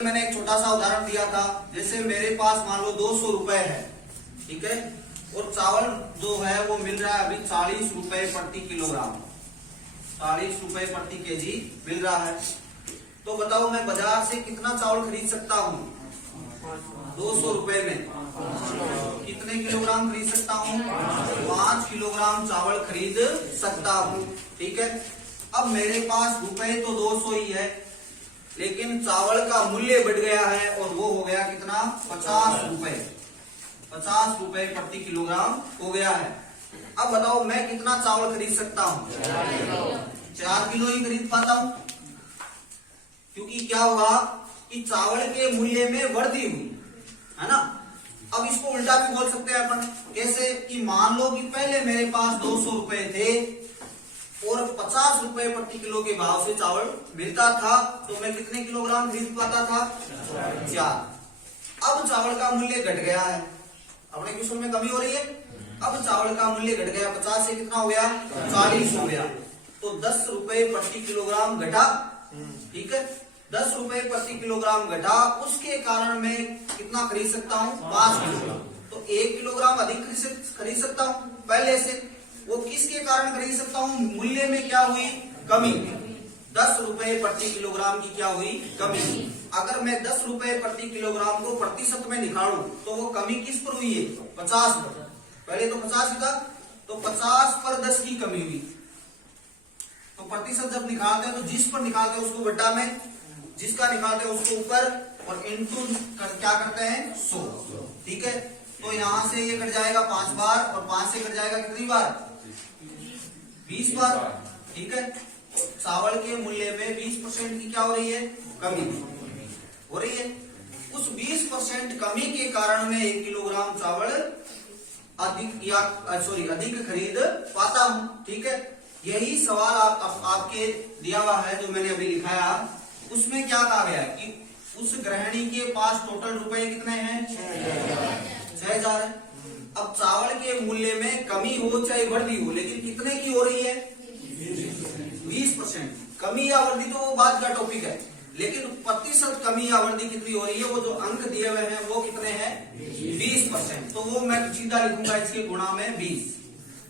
मैंने एक छोटा सा उदाहरण दिया था, जैसे मेरे पास मान लो 200 रुपए है, ठीक है, और चावल जो है वो मिल रहा है अभी 40 रुपए प्रति किलोग्राम, 40 रुपए प्रति केजी मिल रहा है। तो बताओ मैं बाजार से कितना चावल खरीद सकता हूँ? 200 रुपए में कितने किलोग्राम खरीद सकता हूँ? 5 किलोग्राम चावल खरीद सकता हूँ, ठीक है। अब मेरे पास रुपए तो 200 ही है, लेकिन चावल का मूल्य बढ़ गया है और वो हो गया कितना? 50 रुपए, 50 रुपए प्रति किलोग्राम हो गया है। अब बताओ मैं कितना चावल खरीद सकता हूँ? 4 किलो ही खरीद पाता हूँ, क्योंकि क्या हुआ कि चावल के मूल्य में वृद्धि हुई है ना। अब इसको उल्टा भी बोल सकते हैं अपन, कैसे कि मान लो कि पहले मेरे पास 200 रुपए थे और 50 रुपए प्रति किलो के भाव से चावल मिलता था, तो मैं कितने किलोग्राम खरीद पाता था? 4। अब चावल का मूल्य घट गया है, अपने क्वेश्चन में कमी हो रही है। अब चावल का मूल्य घट गया, 50 से कितना हो गया? 40 हो गया, तो 10 रुपए प्रति किलोग्राम घटा, ठीक है। 10 रुपए प्रति किलोग्राम घटा, उसके कारण मैं कितना खरीद सकता हूँ? 5 किलोग्राम। तो 1 किलोग्राम अधिक खरीद सकता हूँ पहले से। वो किसके कारण खरीद सकता हूँ? मूल्य में क्या हुई? कमी। 10 रुपए प्रति किलोग्राम की क्या हुई? कमी। अगर मैं 10 रुपए प्रति किलोग्राम को प्रतिशत में निकालूं तो वो कमी किस पर हुई है? 50 पर। पहले तो 50 ही था, तो 50 पर 10 की कमी हुई। तो प्रतिशत जब निकालते हैं तो जिस पर निकालते हैं उसको बट्टा में, जिसका निकालते हैं उसको ऊपर, और इंटू क्या करते हैं? 100, ठीक है। तो यहां से ये कट जाएगा 5 बार, और 5 से कट जाएगा कितनी बार? 20 बार, ठीक है। चावल के मूल्य में 20% की क्या हो रही है? कमी हो रही है। उस 20% कमी के कारण में 1 किलोग्राम चावल अधिक खरीद पाता हूँ, ठीक है। यही सवाल आपके दिया हुआ है जो मैंने अभी लिखाया, उसमें क्या कहा गया है कि उस गृहिणी के पास टोटल रुपए कितने हैं? 6000 है। अब चावल के मूल्य में कमी हो चाहे वृद्धि हो, लेकिन कितने की हो रही है? 20%। कमी या वृद्धि तो वो बाद का टॉपिक है, लेकिन प्रतिशत कमी या वृद्धि कितनी हो रही है? वो जो अंक दिए हुए हैं वो कितने हैं? 20%। तो वो मैं सीधा लिखूंगा इसके गुणा में 20।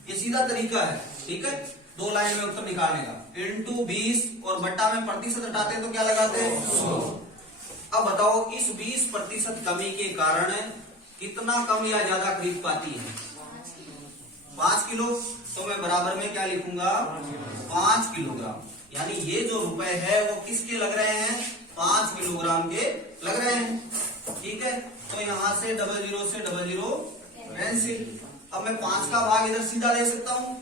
ये सीधा तरीका है, ठीक है, 2 लाइन में उत्तर निकालने का। इंटू 20 और बट्टा में प्रतिशत हटाते हैं तो क्या लगाते हैं? 100। अब बताओ इस 20% कमी के कारण कितना कम या ज्यादा खरीद पाती है? 5 किलो। तो मैं बराबर में क्या लिखूंगा? 5 किलोग्राम। यानी ये जो रुपए है वो किसके लग रहे हैं? 5 किलोग्राम के लग रहे हैं, ठीक है। तो यहां से 00 से 00 कैंसिल। अब मैं 5 का भाग इधर सीधा दे सकता हूँ,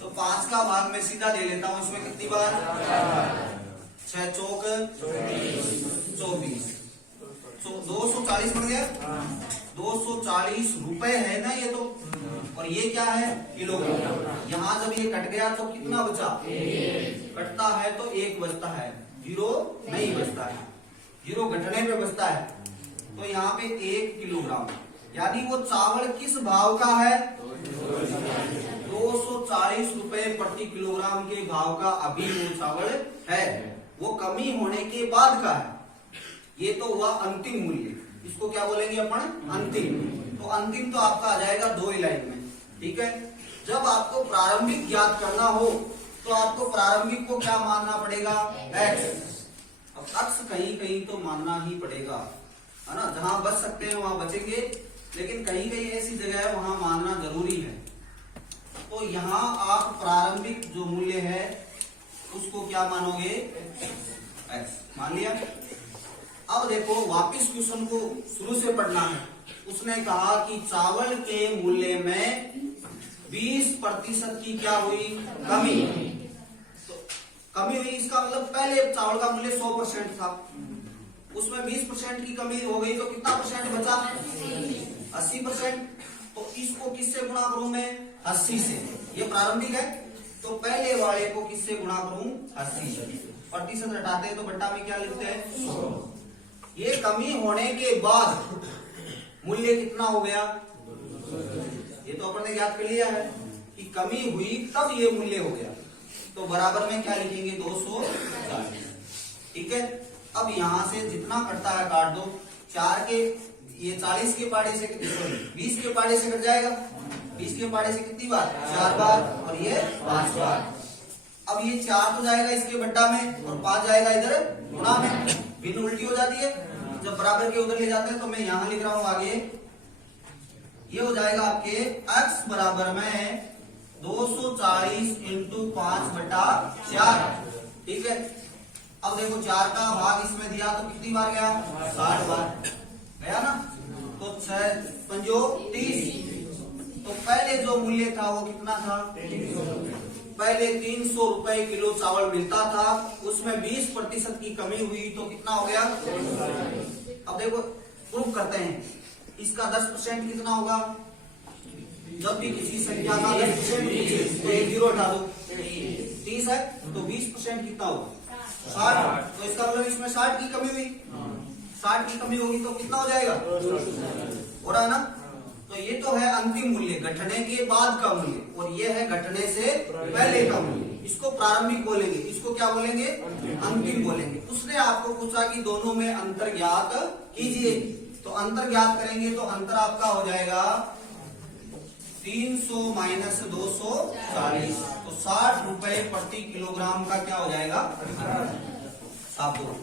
तो 5 का भाग मैं सीधा दे लेता हूँ। इसमें कितनी बार? 6 चौक 24, तो 240 बन गया। 240 रुपए है ना ये तो, और ये क्या है? किलोग्राम। यहाँ जब ये कट गया तो कितना बचा? कटता है तो 1 बचता है, 0 नहीं बचता है, 0 घटने पे बचता है। तो यहाँ पे 1 किलोग्राम, यानी वो चावल किस भाव का है? 240 रुपए प्रति किलोग्राम के भाव का अभी वो चावल है। वो कमी होने के बाद का है। ये तो हुआ अंतिम मूल्य, इसको क्या बोलेंगे अपन? अंतिम। तो अंतिम तो आपका आ जाएगा 2 ही लाइन में, ठीक है। जब आपको प्रारंभिक ज्ञात करना हो तो आपको प्रारंभिक को क्या मानना पड़ेगा? एक्स। अब अक्स कहीं कहीं तो मानना ही पड़ेगा, है ना। जहां बच सकते हैं वहां बचेंगे, लेकिन कहीं कहीं ऐसी जगह है वहां मानना जरूरी है। तो यहाँ आप प्रारंभिक जो मूल्य है उसको क्या मानोगे? एक्स मान लिया। अब देखो वापिस क्वेश्चन को शुरू से पढ़ना है। उसने कहा कि चावल के मूल्य में 20% की क्या हुई? कमी। तो कमी हुई, इसका मतलब पहले चावल का मूल्य 100% था, उसमें 20% की कमी हो गई, तो कितना परसेंट बचा? 80%। तो इसको किससे गुणा करूं मैं? 80 से। ये प्रारंभिक है, तो पहले वाले को किससे गुणा करूं? 80 से। प्रतिशत हटाते हैं तो बट्टा में क्या लिखते हैं? 100। ये कमी होने के बाद मूल्य कितना हो गया? ये तो अपन ने याद कर लिया है कि कमी हुई तब ये मूल्य हो गया। तो बराबर में क्या लिखेंगे? 240, ठीक है। अब यहाँ से जितना कटता है काट दो। 4 के ये 40 के पाड़े से 20 के पाड़े से कट जाएगा। 20 के पाड़े से कितनी बार? 4 बार, और ये 5 बार। अब ये 4 तो जाएगा इसके बट्टा में और 5 जाएगा इधर गुणा में। भिन्न उल्टी हो जाती है जब बराबर के उधर ले जाते हैं। तो मैं यहाँ लिख रहा हूँ आगे, ये हो जाएगा आपके x बराबर में 240 इंटू 5/4। ठीक है। अब देखो 4 का भाग इसमें दिया तो कितनी बार गया? 60 बार गया ना। तो 6 पंजो 30। तो पहले जो मूल्य था वो कितना था? पहले 300 रुपए किलो चावल मिलता था, उसमें 20% की कमी हुई तो कितना हो गया? अब देखो प्रूफ करते हैं। इसका 10% कितना होगा? जब भी किसी संख्या का 10% तो एक जीरो हटा दो। 30 है तो 20% कितना होगा? 60। तो इसका मतलब इसमें 60 की कमी हुई। 60 की कमी होगी तो कितना हो जाएगा? हो रहा है ना। तो ये तो है अंतिम मूल्य, घटने के बाद का मूल्य, और ये है घटने से पहले का मूल्य। इसको प्रारंभिक बोलेंगे, इसको क्या बोलेंगे? अंतिम बोलेंगे। उसने आपको पूछा कि दोनों में अंतर ज्ञात कीजिए, तो अंतर ज्ञात करेंगे तो अंतर आपका हो जाएगा 300 माइनस 240। तो 60 रुपए प्रति किलोग्राम का क्या हो जाएगा? साफ दो।